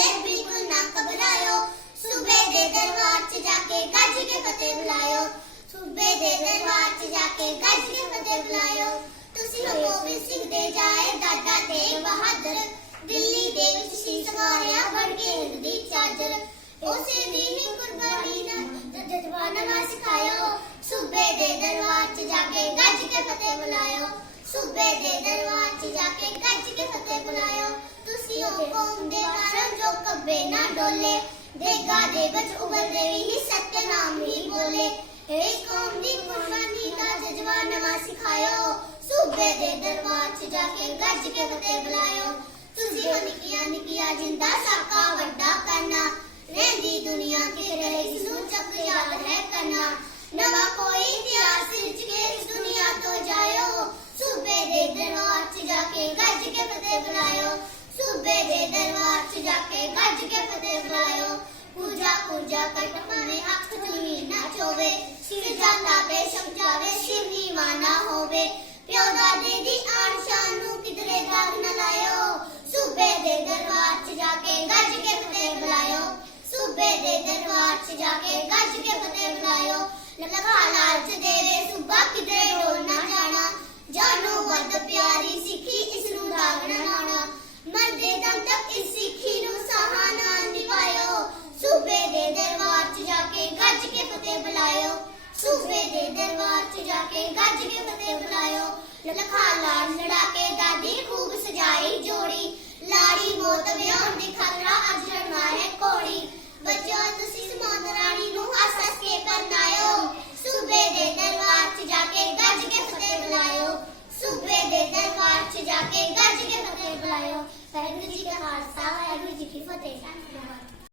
ਬੋਲੇ ਬਿਲਕੁਲ ਨਾ ਘਬਰਾਇਓ ਸੂਬੇ ਦੇ ਦਰਬਾਰ 'ਚ ਜਾ ਕੇ ਗੱਜ ਕੇ ਫਤਿਹ ਬੁਲਾਇਓ ਸੂਬੇ ਦੇ ਦਰਬਾਰ 'ਚ ਜਾ ਕੇ ਗੱਜ ਕੇ ਫਤਿਹ ਬੁਲਾਇਓ ਤੁਸੀਂ ਹੋ ਗੋਬਿੰਦ ਸਿੰਘ ਦੇ ਜਾਏ ਦਾਦਾ ਤੇਗ ਬਹਾਦਰ ਦਿੱਲੀ ਦੇ ਵਿੱਚ ਸ਼ੀਸ਼ ਮਾਰਿਆ ਬਣ ਕੇ ਹਿੰਦ ਦੀ ਚਾਦਰ ਉਸੇ ਦੀ ਹੀ ਕੁਰਬਾਨੀ ਨਾਲ ਜਜ਼ਬਾਨ ਨਾਲ ਸਿਖਾਇਓ ਸੂਬੇ ਦੇ ਦਰਬਾਰ 'ਚ ਜਾ ਕੇ ਗੱਜ ਕੇ ਫਤਿਹ ਬੁਲਾਇਓ ਸੂਬੇ ਦੇ ਦਰਬਾਰ 'ਚ ਜਾ ਕੇ ਗੱਜ ਕੇ ਫਤਿਹ ਬੁਲਾਇਓ ਤੁਸੀਂ ਉਹ ਕੌਮ ਦੇ कब्बे ना डोले। देगा देवज उबल देवी ही सत्य नाम ही बोले। हे कौम दी कुर्बानी का जज्बा नवा सिखायो। सूबे दे दरबार च जाके गज के फते बुलायो। तुसी हो निकिया निकिया ज़िंदा साका वड्डा करना रहंदी दुनिया के रहे, इसनु चक याद है करना नवा कोई इतिहास सिरज के इस दुनिया तो जायो। सूबे दे दरबार च जाके गज के फते बुलायो। सूबे दे दरबार च जाके ਪੂਜਾ ਪੂਜਾ ਕਟ ਅੱਖ ਜ਼ਮੀਨ ਨਾ ਚੋਵੇ, ਸਿਰ ਜਾਂਦਾ ਬੇਸ਼ੱਕ ਜਾਵੇ ਸਿਰ ਨੀਵਾਂ ਨਾ ਹੋਵੇ। ਪਿਓ ਦਾਦੇ ਦੀ ਆਨ ਸ਼ਾਨ ਨੂੰ ਕਿਧਰੇ ਦਾਗ ਨਾ ਲਾਇਓ। ਸੂਬੇ ਦੇ ਦਰਬਾਰ 'ਚ ਜਾ ਕੇ ਗੱਜ ਕੇ ਫਤਿਹ ਬੁਲਾਇਓ। ਸੂਬੇ ਦੇ ਦਰਬਾਰ 'ਚ ਜਾ ਕੇ ਗੱਜ ਕੇ ਫਤਿਹ ਬੁਲਾਇਓ। ਲਗਾ ਲਾਲਚ ਦੇਵੇ, ਸੂਬਾ ਕਿਧਰੇ ਜਾ ਕੇ ਗੱਜ ਕੇ ਫਤਿਹ ਬੁਲਾਇਓ। ਲਖਾ ਲਾੜ ਲੜਾ ਕੇ ਦਾਦੀ ਖੂਬ ਸਜਾਈ ਜੋੜੀ। ਲਾੜੀ ਮੋਤ ਵਿਆਹਣ ਦੀ ਖਤਰਾ ਅੱਜ ਰਣਾ ਹੈ ਕੋੜੀ ਬੱਚੋ ਤੁਸੀਂ ਸਮੋਤ ਰਾਣੀ ਨੂੰ ਹੱਸ ਹੱਸ ਕੇ ਕਰਨਾਇਓ ਸੂਬੇ ਦੇ ਦਰਬਾਰ 'ਚ ਜਾ ਕੇ ਗੱਜ ਕੇ ਫਤਿਹ ਬੁਲਾਇਓ। ਸੂਬੇ ਦੇ ਦਰਬਾਰ 'ਚ ਜਾ ਕੇ ਗੱਜ ਕੇ ਫਤਿਹ ਬੁਲਾਇਓ। ਵਾਹਿਗੁਰੂ ਜੀ ਕਾ ਖਾਲਸਾ, ਵਾਹਿਗੁਰੂ ਜੀ ਕੀ ਫਤਿਹ।